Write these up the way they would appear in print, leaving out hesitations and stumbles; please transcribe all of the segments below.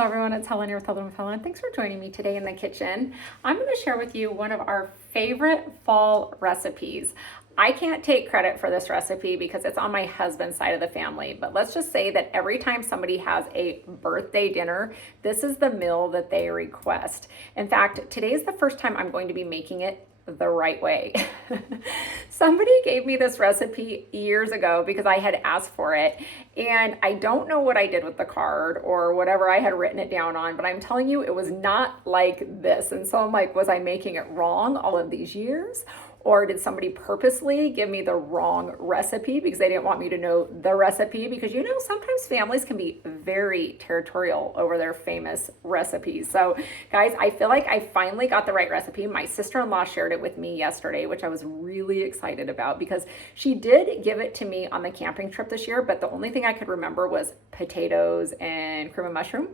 Hello everyone, it's Helen here with Helen with Helen. Thanks for joining me today in the kitchen. I'm going to share with you one of our favorite fall recipes. I can't take credit for this recipe because it's on my husband's side of the family, but let's just say that every time somebody has a birthday dinner, this is the meal that they request. In fact, today is the first time I'm going to be making it the right way. Somebody gave me this recipe years ago because I had asked for it, and I don't know what I did with the card or whatever I had written it down on, but I'm telling you it was not like this. And so I'm like, was I making it wrong all of these years? Or did somebody purposely give me the wrong recipe because they didn't want me to know the recipe? Because you know, sometimes families can be very territorial over their famous recipes. So guys, I feel like I finally got the right recipe. My sister-in-law shared it with me yesterday, which I was really excited about because she did give it to me on the camping trip this year, but the only thing I could remember was potatoes and cream of mushroom.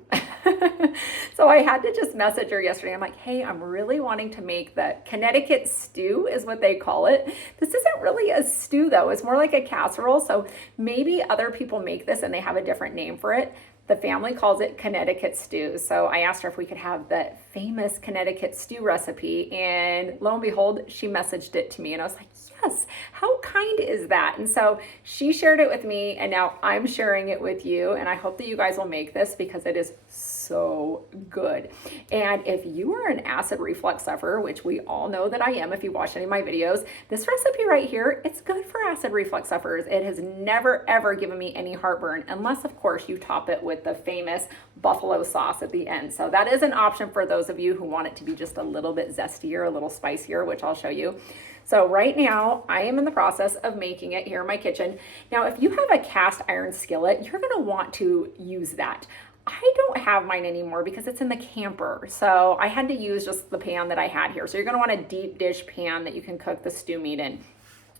So I had to just message her yesterday. I'm like, hey, I'm really wanting to make the Connecticut stew is what they call it. This isn't really a stew though. It's more like a casserole. So maybe other people make this and they have a different name for it. The family calls it Connecticut stew. So I asked her if we could have the famous Connecticut stew recipe, and lo and behold, she messaged it to me, and I was like, yes, how kind is that? And so she shared it with me, and now I'm sharing it with you, and I hope that you guys will make this because it is so good. And if you are an acid reflux sufferer, which we all know that I am if you watch any of my videos, this recipe right here, it's good for acid reflux sufferers. It has never ever given me any heartburn, unless of course you top it with the famous buffalo sauce at the end. So that is an option for those of you who want it to be just a little bit zestier, a little spicier, which I'll show you. So right now I am in the process of making it here in my kitchen. Now, if you have a cast iron skillet, you're gonna want to use that. I don't have mine anymore because it's in the camper. So I had to use just the pan that I had here. So you're gonna want a deep dish pan that you can cook the stew meat in.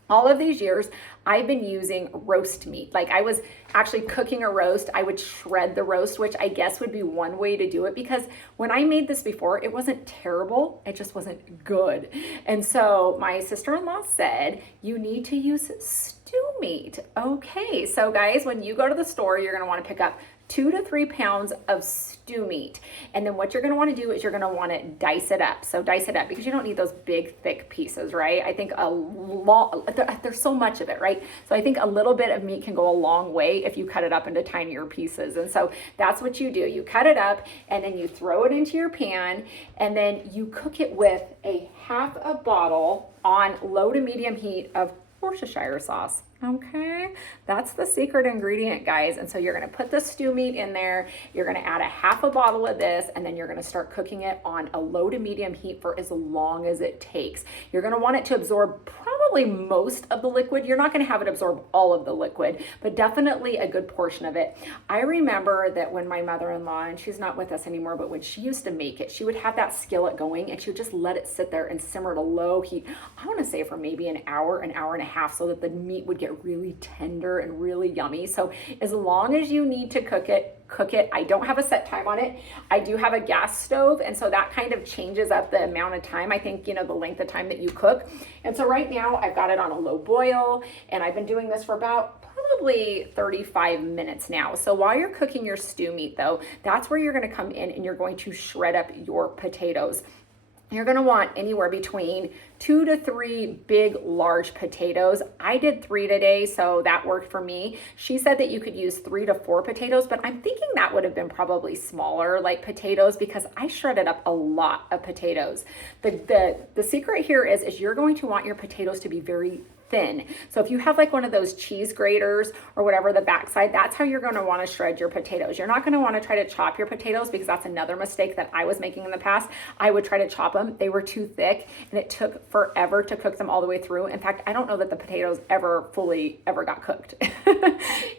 All of these years, I've been using roast meat. Like I was actually cooking a roast, I would shred the roast, which I guess would be one way to do it, because when I made this before, it wasn't terrible, it just wasn't good. And so my sister-in-law said, you need to use stew meat. Okay, so guys, when you go to the store, you're gonna wanna pick up 2 to 3 pounds of stew meat. And then what you're gonna wanna do is you're gonna wanna dice it up. So dice it up because you don't need those big, thick pieces, right? I think there's so much of it, right? So I think a little bit of meat can go a long way if you cut it up into tinier pieces. And so that's what you do. You cut it up and then you throw it into your pan, and then you cook it with a half a bottle on low to medium heat of Worcestershire sauce. Okay, that's the secret ingredient, guys. And so you're gonna put the stew meat in there, you're gonna add a half a bottle of this, and then you're gonna start cooking it on a low to medium heat for as long as it takes. You're gonna want it to absorb probably most of the liquid. You're not gonna have it absorb all of the liquid, but definitely a good portion of it. I remember that when my mother-in-law, and she's not with us anymore, but when she used to make it, she would have that skillet going and she would just let it sit there and simmer at a low heat. I wanna say for maybe an hour and a half, so that the meat would get really tender and really yummy. So as long as you need to cook it, cook it. I don't have a set time on it. I do have a gas stove, and so that kind of changes up the amount of time, I think, you know, the length of time that you cook. And so right now I've got it on a low boil, and I've been doing this for about probably 35 minutes now. So while you're cooking your stew meat though, that's where you're gonna come in and you're going to shred up your potatoes. You're gonna want anywhere between 2 to 3 big, large potatoes. I did 3 today, so that worked for me. She said that you could use 3 to 4 potatoes, but I'm thinking that would have been probably smaller, like potatoes, because I shredded up a lot of potatoes. The secret here is you're going to want your potatoes to be very thin. So if you have like one of those cheese graters or whatever, the backside, that's how you're going to want to shred your potatoes. You're not going to want to try to chop your potatoes, because that's another mistake that I was making in the past. I would try to chop them. They were too thick and it took forever to cook them all the way through. In fact, I don't know that the potatoes ever got cooked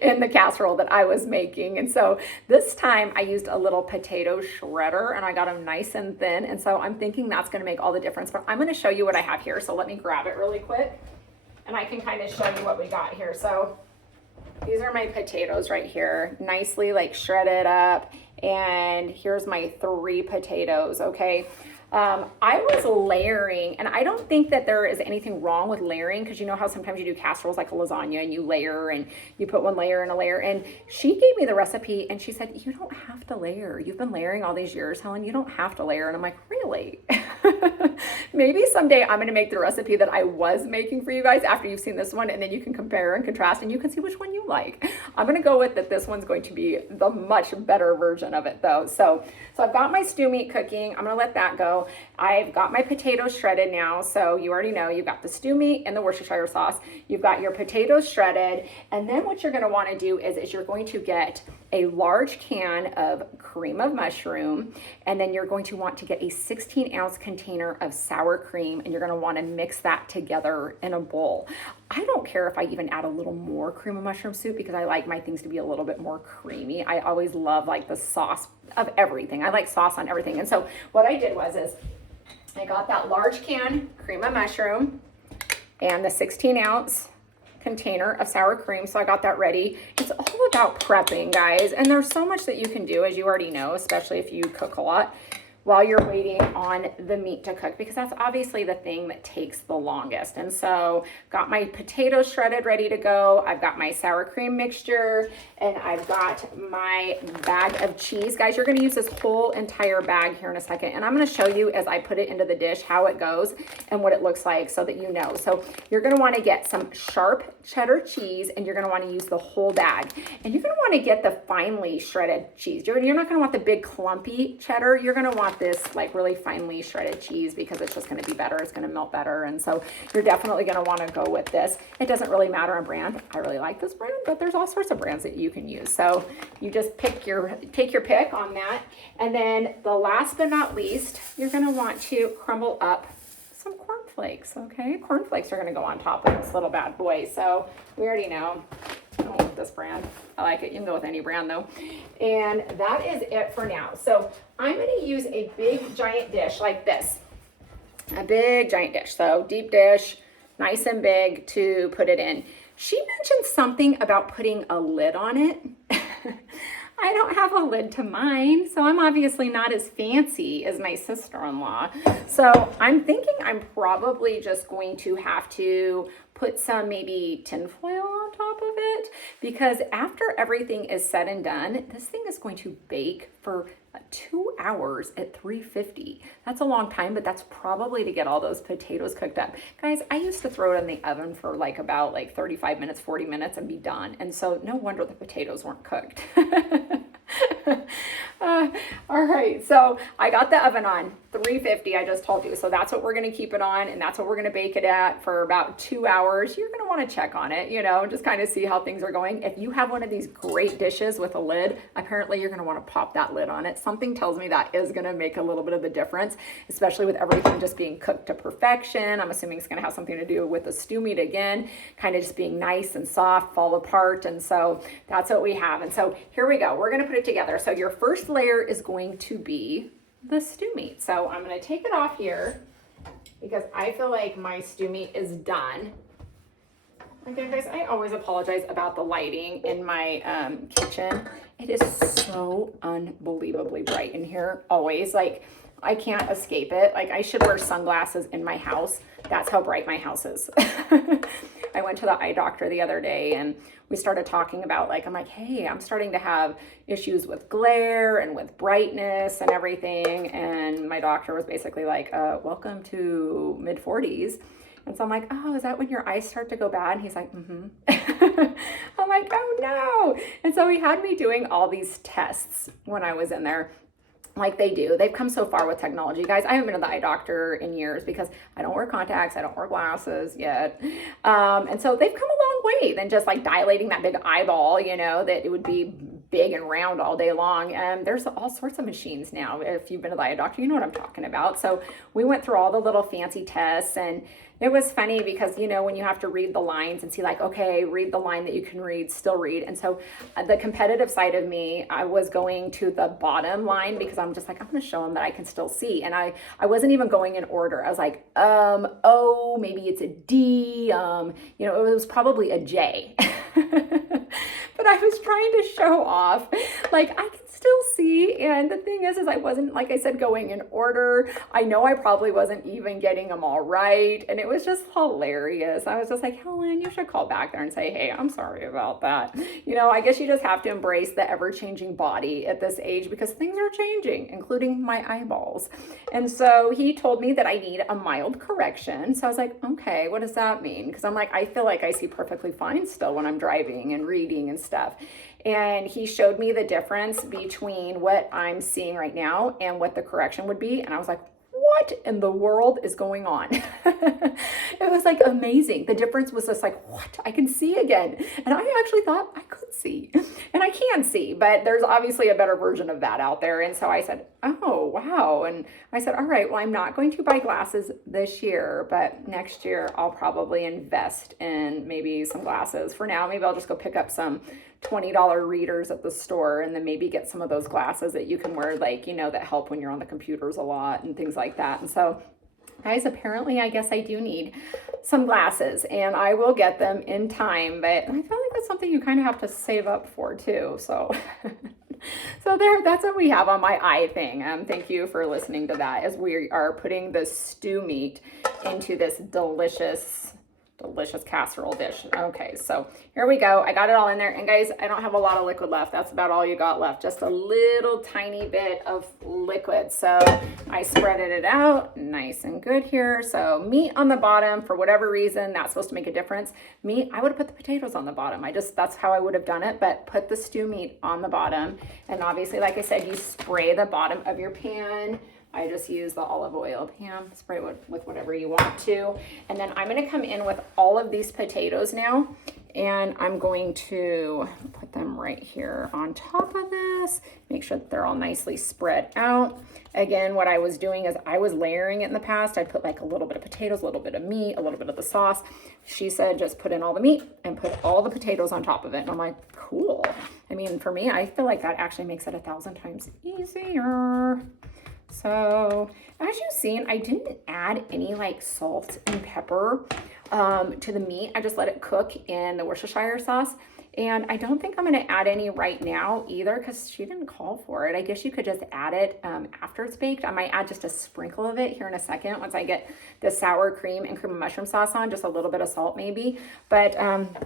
in the casserole that I was making. And so this time I used a little potato shredder and I got them nice and thin. And so I'm thinking that's going to make all the difference, but I'm going to show you what I have here. So let me grab it really quick, and I can kind of show you what we got here. So these are my potatoes right here, nicely like shredded up. And here's my 3 potatoes, okay? I was layering, and I don't think that there is anything wrong with layering, because you know how sometimes you do casseroles like a lasagna and you layer and you put one layer and a layer. And she gave me the recipe and she said, you don't have to layer. You've been layering all these years, Helen. You don't have to layer. And I'm like, really? Maybe someday I'm going to make the recipe that I was making for you guys after you've seen this one, and then you can compare and contrast and you can see which one you like. I'm going to go with that. This one's going to be the much better version of it though. So I've got my stew meat cooking. I'm going to let that go. I've got my potatoes shredded now. So you already know you've got the stew meat and the Worcestershire sauce. You've got your potatoes shredded. And then what you're going to want to do is you're going to get a large can of cream of mushroom, and then you're going to want to get a 16-ounce container of sour cream, and you're going to want to mix that together in a bowl. I don't care if I even add a little more cream of mushroom soup, because I like my things to be a little bit more creamy. I always love like the sauce of everything. I like sauce on everything. And so what I did was I got that large can cream of mushroom and the 16-ounce container of sour cream. So I got that ready. It's all about prepping, guys. And there's so much that you can do, as you already know, especially if you cook a lot, while you're waiting on the meat to cook, because that's obviously the thing that takes the longest. And so got my potatoes shredded ready to go. I've got my sour cream mixture, and I've got my bag of cheese. Guys, you're gonna use this whole entire bag here in a second, and I'm gonna show you as I put it into the dish how it goes and what it looks like so that you know. So you're gonna wanna get some sharp cheddar cheese, and you're gonna wanna use the whole bag. And you're gonna wanna get the finely shredded cheese. You're not gonna want the big clumpy cheddar. You're gonna want this like really finely shredded cheese, because it's just going to be better. It's going to melt better. And so you're definitely going to want to go with this. It doesn't really matter on brand. I really like this brand, but there's all sorts of brands that you can use. So you just take your pick on that. And then the last but not least, you're going to want to crumble up some cornflakes. Okay. Cornflakes are going to go on top of this little bad boy. So we already know. I don't like this brand. I like it. You can go with any brand though. And that is it for now. So I'm going to use a big giant dish like this. A big giant dish. So deep dish, nice and big to put it in. She mentioned something about putting a lid on it. I don't have a lid to mine, so I'm obviously not as fancy as my sister-in-law. So I'm thinking I'm probably just going to have to put some maybe tinfoil on top of it, because after everything is said and done, this thing is going to bake for 2 hours at 350. That's a long time, but that's probably to get all those potatoes cooked up. Guys, I used to throw it in the oven for about 35 minutes, 40 minutes and be done. And so no wonder the potatoes weren't cooked. All right, so I got the oven on 350, I just told you. So that's what we're going to keep it on, and that's what we're going to bake it at for about 2 hours. You're going to want to check on it, just kind of see how things are going. If you have one of these great dishes with a lid, apparently you're going to want to pop that lid on it. Something tells me that is going to make a little bit of the difference, especially with everything just being cooked to perfection. I'm assuming it's going to have something to do with the stew meat again, kind of just being nice and soft, fall apart. And so that's what we have. And so here we go. We're going to put it together. So your first layer is going to be the stew meat. So I'm going to take it off here because I feel like my stew meat is done. Again, guys, I always apologize about the lighting in my kitchen. It is so unbelievably bright in here, always. I can't escape it. I should wear sunglasses in my house. That's how bright my house is. I went to the eye doctor the other day, and we started talking about I'm like, hey, I'm starting to have issues with glare and with brightness and everything. And my doctor was basically like, welcome to mid 40s. And so I'm like, oh, is that when your eyes start to go bad? And he's like, mm-hmm. I'm like, oh no. And so he had me doing all these tests when I was in there. Like they do. They've come so far with technology. Guys, I haven't been to the eye doctor in years because I don't wear contacts. I don't wear glasses yet. And so they've come a long way than just dilating that big eyeball, that it would be big and round all day long. And there's all sorts of machines now. If you've been to the eye doctor, you know what I'm talking about. So we went through all the little fancy tests, and it was funny because, when you have to read the lines and see okay, read the line that you can read, still read. And so the competitive side of me, I was going to the bottom line because I'm just I'm going to show them that I can still see. And I wasn't even going in order. I was like, oh, maybe it's a D. It was probably a J. But I was trying to show off, I can still see. And the thing is I wasn't, like I said, going in order. I know I probably wasn't even getting them all right. And it was just hilarious. I was just like, Helen, you should call back there and say, hey, I'm sorry about that. You know, I guess you just have to embrace the ever-changing body at this age because things are changing, including my eyeballs. And so he told me that I need a mild correction. So I was like, okay, what does that mean? Because I'm like, I feel like I see perfectly fine still when I'm driving and reading and stuff. And he showed me the difference between what I'm seeing right now and what the correction would be. And I was like, what in the world is going on? It was like amazing. The difference was just like, what? I can see again. And I actually thought I could see. And I can see, but there's obviously a better version of that out there. And so I said, oh, wow. And I said, all right, well, I'm not going to buy glasses this year, but next year I'll probably invest in maybe some glasses. For now, maybe I'll just go pick up some $20 readers at the store and then maybe get some of those glasses that you can wear, like, you know, that help when you're on the computers a lot and things like that. And so, guys, apparently I guess I do need some glasses and I will get them in time, but I feel like that's something you kind of have to save up for too. So so there, that's what we have on my eye thing. Thank you for listening to that as we are putting the stew meat into this delicious casserole dish. Okay, so here we go. I got it all in there. And guys, I don't have a lot of liquid left. That's about all you got left. Just a little tiny bit of liquid. So I spreaded it out nice and good here. So meat on the bottom, for whatever reason, that's supposed to make a difference. Meat, I would have put the potatoes on the bottom. That's how I would have done it, but put the stew meat on the bottom. And obviously, like I said, you spray the bottom of your pan. I just use the olive oil. Pam, spray with whatever you want to. And then I'm going to come in with all of these potatoes now. And I'm going to put them right here on top of this. Make sure that they're all nicely spread out. Again, what I was doing is I was layering it in the past. I'd put like a little bit of potatoes, a little bit of meat, a little bit of the sauce. She said, just put in all the meat and put all the potatoes on top of it. And I'm like, cool. I mean, for me, I feel like that actually makes it 1,000 times easier. So as you've seen, I didn't add any like salt and pepper to the meat. I just let it cook in the Worcestershire sauce. And I don't think I'm going to add any right now either because she didn't call for it. I guess you could just add it after it's baked. I might add just a sprinkle of it here in a second once I get the sour cream and cream of mushroom sauce on, just a little bit of salt maybe. But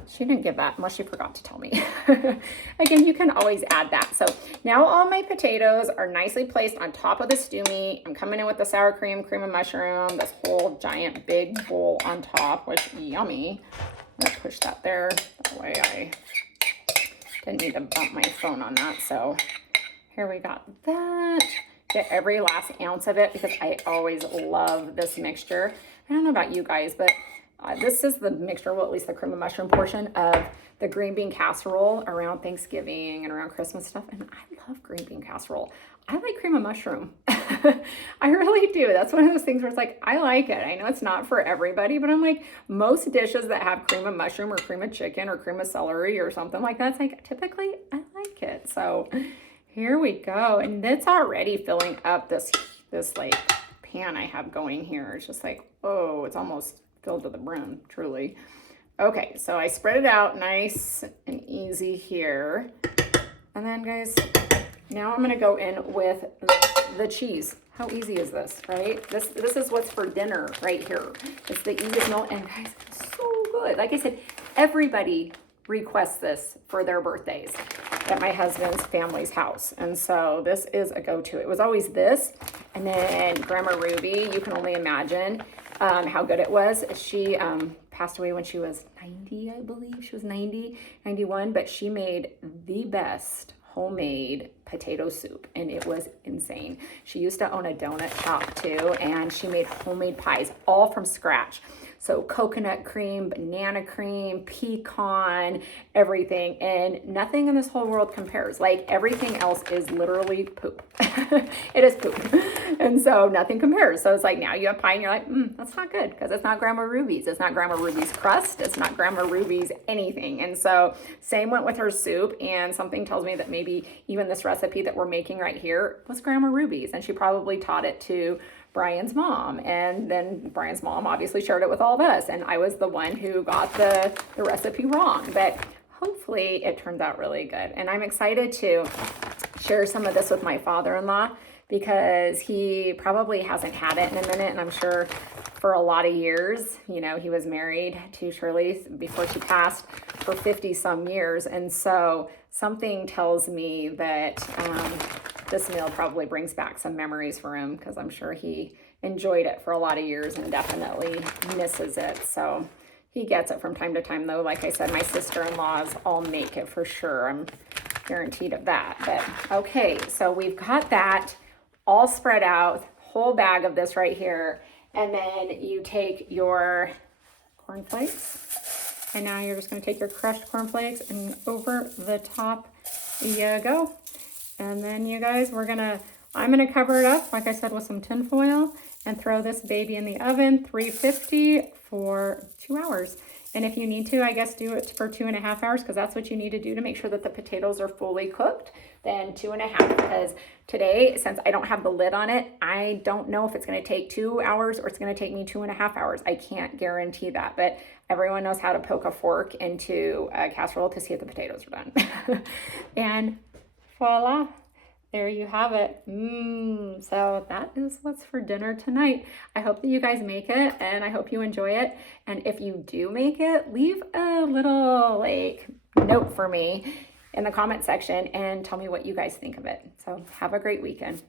she didn't give that unless she forgot to tell me. Again, you can always add that. So now all my potatoes are nicely placed on top of the stew meat. I'm coming in with the sour cream, cream of mushroom, this whole giant big bowl on top, which yummy. Let's push that there. That way I didn't need to bump my phone on that. So here we got that. Get every last ounce of it because I always love this mixture. I don't know about you guys, but this is the mixture, well, at least the cream of mushroom portion of the green bean casserole around Thanksgiving and around Christmas stuff. And I love green bean casserole. I like cream of mushroom. I really do. That's one of those things where it's like, I like it. I know it's not for everybody, but I'm like, most dishes that have cream of mushroom or cream of chicken or cream of celery or something like that, it's like, typically I like it. So here we go. And it's already filling up this like pan I have going here. It's just like, oh, it's almost filled to the brim, truly. Okay, so I spread it out nice and easy here. And then guys, now I'm going to go in with the cheese. How easy is this, right? This is what's for dinner right here. It's the easiest meal, and guys, it's so good. Like I said, everybody requests this for their birthdays at my husband's family's house. And so this is a go-to. It was always this, and then Grandma Ruby, you can only imagine how good it was. She passed away when she was 90, I believe. She was 90, 91, but she made the best homemade potato soup, and it was insane. She used to own a donut shop too, and she made homemade pies all from scratch. So coconut cream, banana cream, pecan, everything, and nothing in this whole world compares. Like everything else is literally poop. It is poop. And so nothing compares. So it's like now you have pie and you're like, that's not good because it's not Grandma Ruby's. It's not Grandma Ruby's crust. It's not Grandma Ruby's anything. And so same went with her soup, and something tells me that maybe even this recipe that we're making right here was Grandma Ruby's, and she probably taught it to Brian's mom, and then Brian's mom obviously shared it with all of us, and I was the one who got the recipe wrong, but hopefully it turns out really good. And I'm excited to share some of this with my father-in-law because he probably hasn't had it in a minute, and I'm sure for a lot of years, you know, he was married to Shirley before she passed for 50 some years. And so something tells me that this meal probably brings back some memories for him because I'm sure he enjoyed it for a lot of years and definitely misses it. So he gets it from time to time, though. Like I said, my sister-in-laws all make it for sure. I'm guaranteed of that. But okay, so we've got that all spread out, whole bag of this right here. And then you take your cornflakes, and now you're just going to take your crushed cornflakes and over the top you go. And then you guys, I'm going to cover it up, like I said, with some tin foil and throw this baby in the oven, 350 for 2 hours. And if you need to, I guess, do it for 2.5 hours because that's what you need to do to make sure that the potatoes are fully cooked, then 2.5. Because today, since I don't have the lid on it, I don't know if it's going to take 2 hours or it's going to take me 2.5 hours. I can't guarantee that, but everyone knows how to poke a fork into a casserole to see if the potatoes are done. And voila. There you have it. So that is what's for dinner tonight. I hope that you guys make it and I hope you enjoy it. And if you do make it, leave a little note for me in the comment section and tell me what you guys think of it. So have a great weekend.